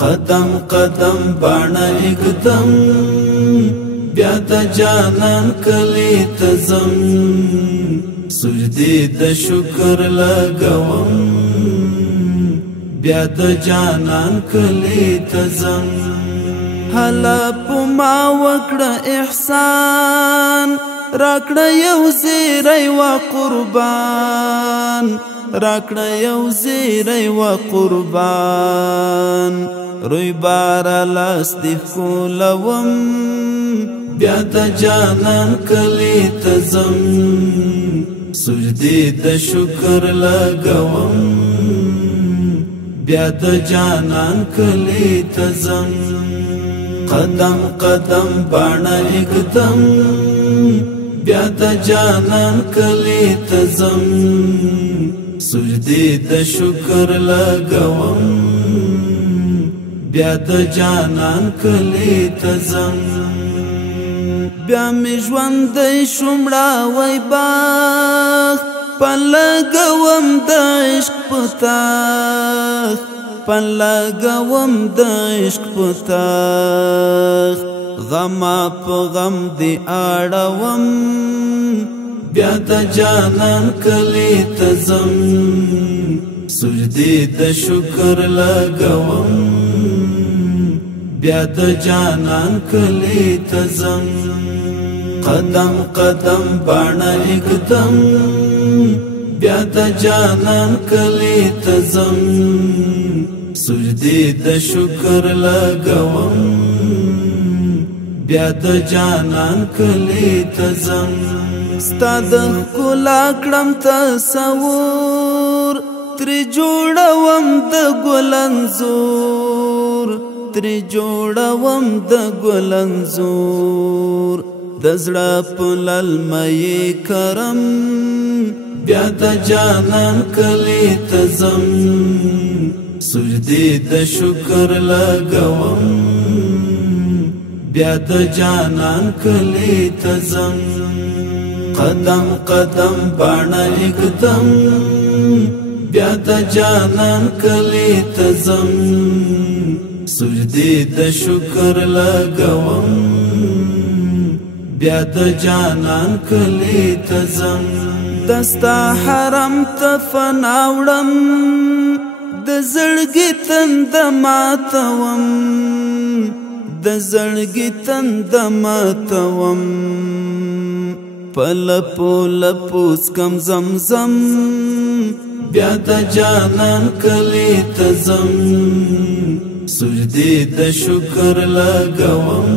قدم قدم باڼه اګدم بیا د جانان کلی تزم سجدي د شکر لګوم بیا د جانان کلی تزم هلا پما وکړه احسان راکړه یو زیری و قربان راکړه یو زیری و قربان روی بار لاس دی کولوم بیا د جانان کلی تزم سجدي د شکر لګوم بیا د جانان کلی تزم قدم قدم باڼه اګدم بیا د جانان کلی تزم سجدي د شکر لګوم بیا د جانان کلی تزم بیا می ژوند شومړه وای باغ پلګوم د عشق پتاخ پلګوم د عشق پتاخ غم په غم دی اړوم بیا د جانان کلی تزم سجدي د شکر لګوم بیا د جانان کلی تزم قدم قدم باڼه اګدم بیا د جانان کلی تزم سجدي د شکر لګوم بیا د جانان کلی تزم ستا د ښکلا کړم تصور ترې جوړوم د ګل انځور ترې جوړوم د ګل انځور د زړه په للمې کرم بیا د جانان کلی تزم سجدي د شکر لګوم بیا د جانان کلی تزم قدم قدم باڼه اګدم بیا د جانان کلی تزم سجدي د شکر لګوم بیا د جانان کلی تزم دستا حرم ته فناوړم د زړګي تند ماتوم د زړګي تند ماتوم پلپو لپوس کم زمزم بیا د جانان کلی تزم سجدي د شکر لګوم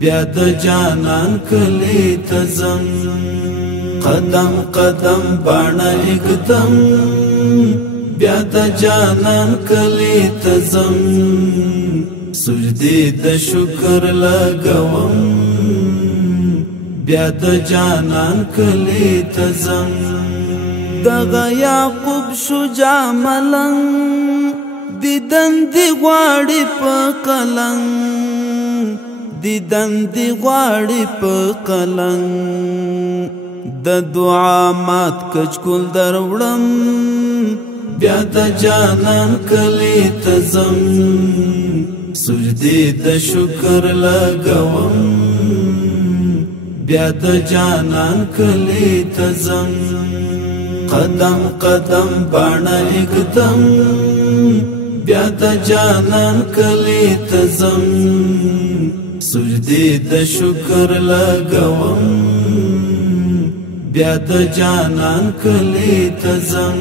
بیا د جانان کلی تزم قدم قدم باڼه اګدم بیا د جانان کلی تزم سجدي د شکر لګوم بیا د جانان کلی تزم دغه یعقوب شجاع ملنګ دیدن دی غواړي په قلنګ دیدن دی غواړي په قلنګ د دعا مات کچکول دروړم بیا د جانان کلی تزم سجدي د شکر لګوم بیا د جانان کلی تزم قدم قدم باڼه اګدم بیا د جانان کلی تزم سجدي د شکر لګوم بیا د جانان کلی تزم